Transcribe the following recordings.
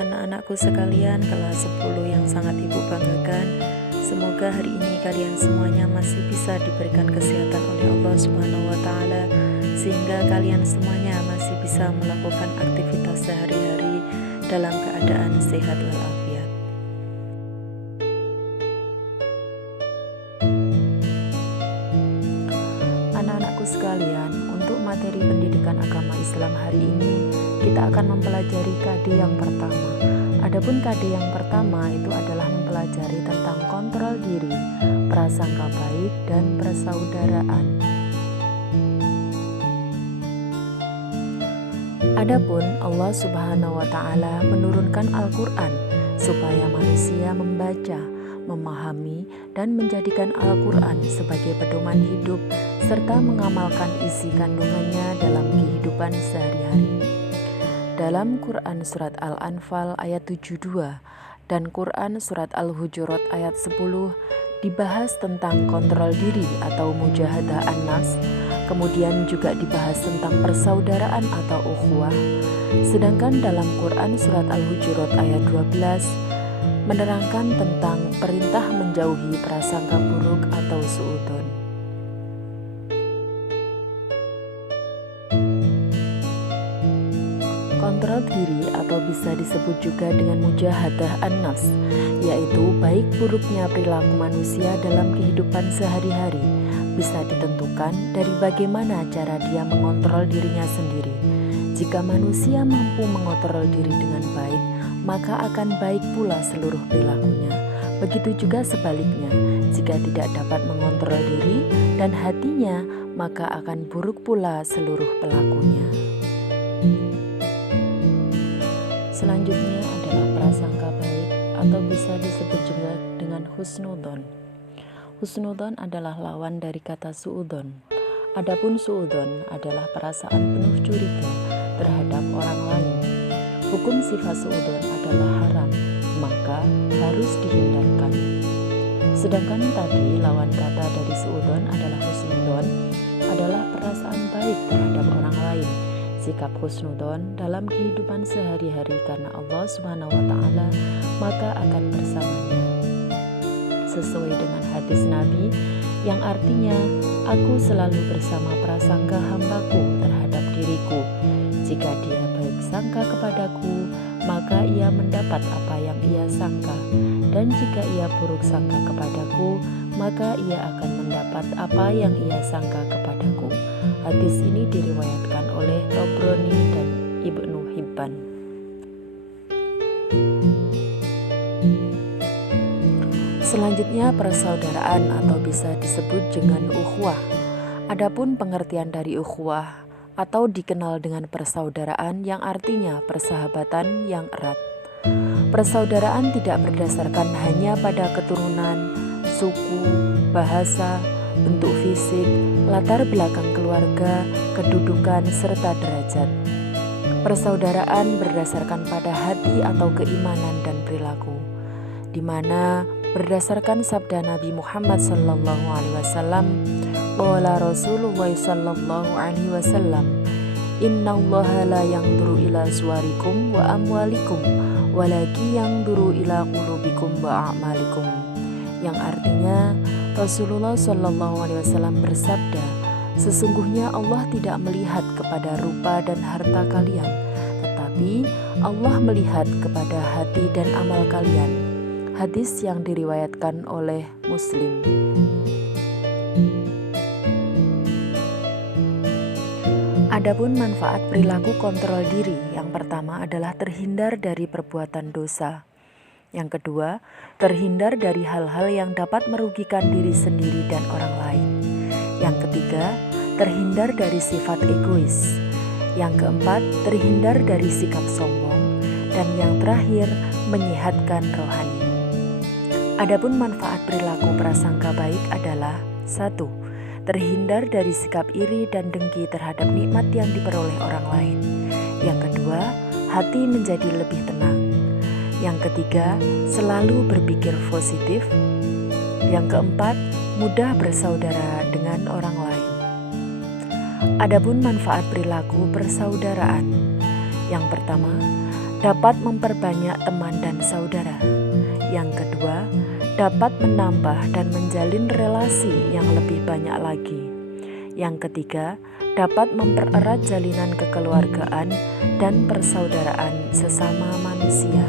Anak-anakku sekalian, kelas 10 yang sangat ibu banggakan, semoga hari ini kalian semuanya masih bisa diberikan kesehatan oleh Allah Subhanahu wa Ta'ala, sehingga kalian semuanya masih bisa melakukan aktivitas sehari-hari dalam keadaan sehat walafiat. Anak-anakku sekalian, untuk materi pendidikan agama Islam hari ini kita akan mempelajari KD yang pertama. Adapun KD yang pertama itu adalah mempelajari tentang kontrol diri, prasangka baik, dan persaudaraan. Adapun Allah Subhanahu wa Ta'ala menurunkan Al-Quran supaya manusia membaca, memahami, dan menjadikan Al-Quran sebagai pedoman hidup serta mengamalkan isi kandungannya dalam kehidupan sehari-hari. Dalam Quran Surat Al-Anfal ayat 72 dan Quran Surat Al-Hujurat ayat 10 dibahas tentang kontrol diri atau mujahadah an-nafs, kemudian juga dibahas tentang persaudaraan atau ukhuwah. Sedangkan dalam Quran Surat Al-Hujurat ayat 12 menerangkan tentang perintah menjauhi prasangka buruk atau suudzon. Kontrol diri atau bisa disebut juga dengan mujahadah an-nafs, yaitu baik buruknya perilaku manusia dalam kehidupan sehari-hari bisa ditentukan dari bagaimana cara dia mengontrol dirinya sendiri. Jika manusia mampu mengontrol diri dengan baik, maka akan baik pula seluruh perilakunya. Begitu juga sebaliknya, jika tidak dapat mengontrol diri dan hatinya, maka akan buruk pula seluruh pelakunya. Selanjutnya adalah prasangka baik atau bisa disebut juga dengan husnudzon. Husnudzon adalah lawan dari kata suudzon. Adapun suudzon adalah perasaan penuh curiga terhadap orang lain. Hukum sifat suudzon adalah haram, maka harus dihindarkan. Sedangkan tadi lawan kata dari suudzon adalah husnudzon, adalah perasaan baik terhadap orang lain. Sikap husnudzon dalam kehidupan sehari-hari karena Allah Subhanahu wa Ta'ala, maka akan bersamanya. Sesuai dengan hadis Nabi yang artinya, aku selalu bersama prasangka hambaku terhadap diriku. Jika dia baik sangka kepadaku, maka ia mendapat apa yang ia sangka, dan jika ia buruk sangka kepadaku, maka ia akan mendapat apa yang ia sangka kepadaku. Hadis ini diriwayatkan oleh Tabrani dan Ibnu Hibban. Selanjutnya persaudaraan atau bisa disebut dengan ukhuwah. Adapun pengertian dari ukhuwah atau dikenal dengan persaudaraan yang artinya persahabatan yang erat. Persaudaraan tidak berdasarkan hanya pada keturunan, suku, bahasa, bentuk fisik, latar belakang keluarga, kedudukan, serta derajat. Persaudaraan berdasarkan pada hati atau keimanan dan perilaku, di mana berdasarkan sabda Nabi Muhammad SAW, qala Rasulullah SAW, innallaha la yanzuru ila suwarikum wa amwalikum walaki yanzuru ila qulubikum wa a'malikum, yang artinya Rasulullah SAW bersabda, sesungguhnya Allah tidak melihat kepada rupa dan harta kalian, tetapi Allah melihat kepada hati dan amal kalian. Hadis yang diriwayatkan oleh Muslim. Adapun manfaat perilaku kontrol diri, yang pertama adalah terhindar dari perbuatan dosa. Yang kedua, terhindar dari hal-hal yang dapat merugikan diri sendiri dan orang lain. Yang ketiga, terhindar dari sifat egois. Yang keempat, terhindar dari sikap sombong. Dan yang terakhir, menyehatkan rohani. Adapun manfaat perilaku prasangka baik adalah 1. Terhindar dari sikap iri dan dengki terhadap nikmat yang diperoleh orang lain. Yang kedua, hati menjadi lebih tenang. Yang ketiga, selalu berpikir positif. Yang keempat, mudah bersaudara dengan orang lain. Adapun manfaat perilaku persaudaraan. Yang pertama, dapat memperbanyak teman dan saudara. Yang kedua, dapat menambah dan menjalin relasi yang lebih banyak lagi. Yang ketiga, dapat mempererat jalinan kekeluargaan dan persaudaraan sesama manusia.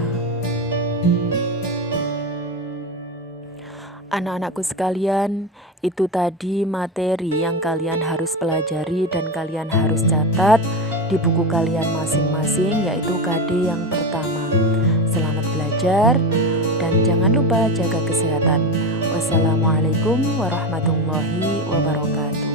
Anak-anakku sekalian, itu tadi materi yang kalian harus pelajari dan kalian harus catat di buku kalian masing-masing, yaitu KD yang pertama. Selamat belajar dan jangan lupa jaga kesehatan. Wassalamualaikum warahmatullahi wabarakatuh.